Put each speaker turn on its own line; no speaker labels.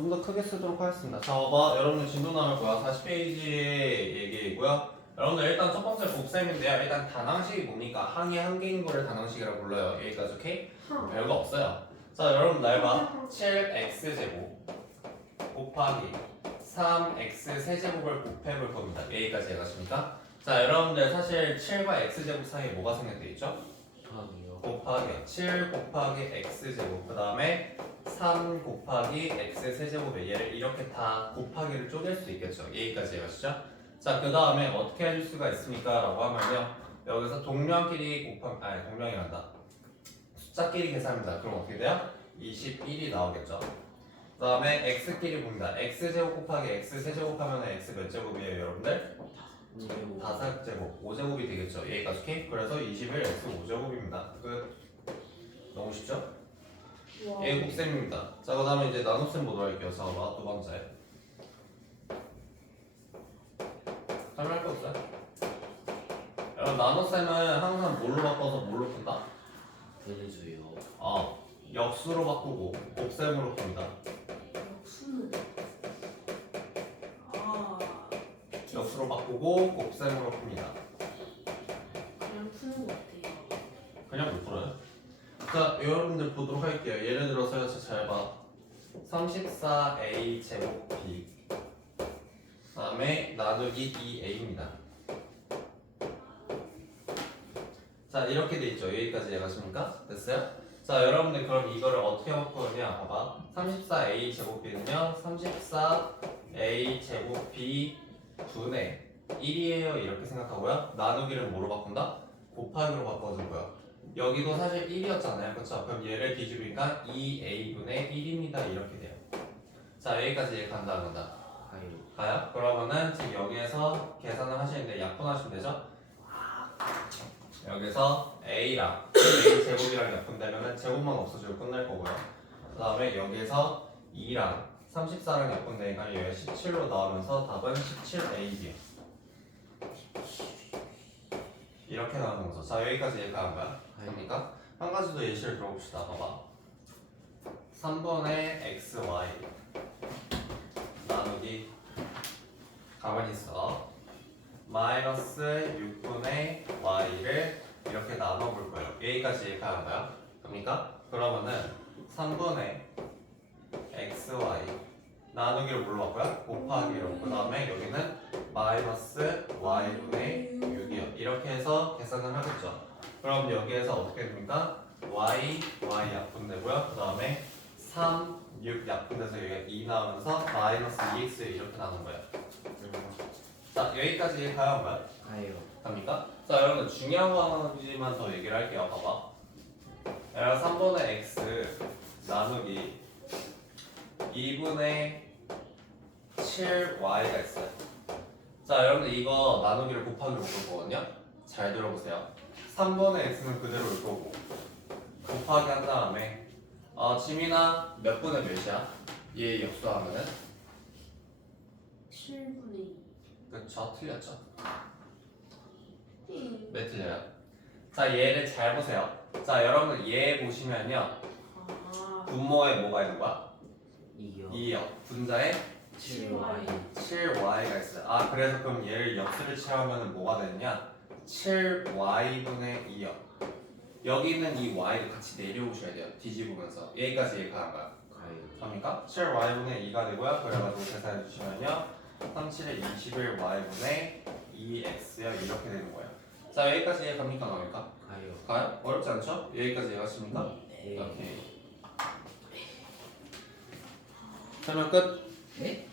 좀 더 크게 쓰도록 하겠습니다. 자, 봐봐. 여러분들 진도 나올 거야. 40페이지의 얘기이고요. 여러분들 일단 첫 번째 곱셈인데요. 일단 단항식이 뭡니까? 항이 한 개인 거를 단항식이라고 불러요. 여기까지 오케이?
하.
별거 없어요. 자, 여러분 날 봐. 7x제곱 곱하기 3x 세제곱을 곱해볼 겁니다. 여기까지 해가십니까? 자, 여러분들 사실 7과 x제곱 사이에 뭐가 생략돼 있죠?
곱하기요.
곱하기 7 곱하기 x제곱 그 다음에 3 곱하기 x 세제곱에 얘를 이렇게 다 곱하기를 쪼갤 수 있겠죠. 여기까지 해가시죠. 자 그 다음에 어떻게 해줄 수가 있습니까? 라고 하면요. 여기서 동량끼리 곱하면 아니 동량이란다. 숫자끼리 계산합니다. 그럼 어떻게 돼요? 21이 나오겠죠. 그 다음에 x끼리 봅니다. x제곱 곱하기 x 세제곱 하면 x 몇 제곱이에요 여러분들? 다섯 제곱, 5제곱이 되겠죠. 여기까지 오케이? 그래서 21 x 5제곱입니다. 끝. 너무 쉽죠?
와.
얘 곱셈입니다. 자, 그 다음에 이제 나눗셈 보도록 할게요. 자, 봐, 두 번째. 설명할 거 없어요? 여러분, 나눗셈은 항상 뭘로 바꿔서 뭘로 푼다?
분수요.
어, 역수로 바꾸고 곱셈으로 푼다.
역수는 아
바꾸고 곱셈으로 풉니다.
그냥 푸는 것 같아요.
그냥 못 풀어요. 자, 여러분들 보도록 할게요. 예를 들어서요, 자, 잘 봐. 34a 제곱 b 다음에 나누기 2a입니다. 자, 이렇게 돼 있죠. 여기까지 해가십니까? 됐어요? 자, 여러분들 그럼 이거를 어떻게 바꾸느냐? 봐봐. 34a 제곱 b는요, 34a 제곱 b 분의 1이에요. 이렇게 생각하고요. 나누기를 뭐로 바꾼다? 곱하기로 거야. 여기도 사실 1이었잖아요. 그쵸? 그럼 얘를 뒤집으니까 2a분의 1입니다. 이렇게 돼요. 자, 여기까지 간다, 안 간다?
가요.
그러면은 지금 여기에서 계산을 하시는데 약분하시면 되죠? 여기서 a랑 a 제곱이랑 약분되면은 제곱만 없어지고 끝날 거고요. 그 다음에 여기에서 2랑 34랑 약분되니까 얘가 17로 나오면서 답은 17ab요. 이렇게 나오는 거죠. 자, 여기까지 이해가 한 거야. 됩니까? 한 가지 더 예시를 들어봅시다. 봐봐. 3번의 xy 나누기 가만히 있어. 마이너스 6분의 y를 이렇게 나눠볼 거예요. 여기까지 이해가 한 거야. 됩니까? 그러면은 3분의 xy 뭘로 바꿔요? 곱하기로. 그 다음에 여기는 하겠죠. 그럼 여기에서 어떻게 됩니까? y, y 약분되고요. 그 다음에 3, 6 약분돼서 여기가 2 나오면서 마이너스 2x 이렇게 나오는 거예요. 자, 여기까지 가야 한 거야.
가요.
갑니까? 자, 여러분들 중요한 거지만 더 얘기를 할게요. 봐봐. 여러분 3분의 x 나누기 2분의 7y가 있어요. 자, 여러분들 이거 나누기를 곱하기로 볼 거거든요. 잘 들어보세요. 3분의 x는 그대로 올 거고 곱하기 한 다음에 어, 지민아 몇 분의 몇이야? 얘 역수하면은
7분의
그쵸 틀렸죠.
2.
몇 틀려요? 자 얘를 잘 보세요. 자 여러분들 얘 보시면요
아
분모에 뭐가 있는 거야?
이요.
2요. 분자에
7y.
7y가 있어요. 아 그래서 그럼 얘를 역수를 취하면 뭐가 되느냐? 7y분의 2요. 여기 있는 이 y를 같이 내려오셔야 돼요. 뒤집으면서 여기까지 얘가 가요.
가요.
갑니까? 7y분의 2가 되고요. 그래가지고 계산해 주시면요. 37에 21y분의 2x요. 이렇게 되는 거예요. 자 여기까지 이해 갑니까? 나옵니까?
가요.
가요? 어렵지 않죠? 여기까지 이해하십니까?
네.
오케이. 설명 끝.
네?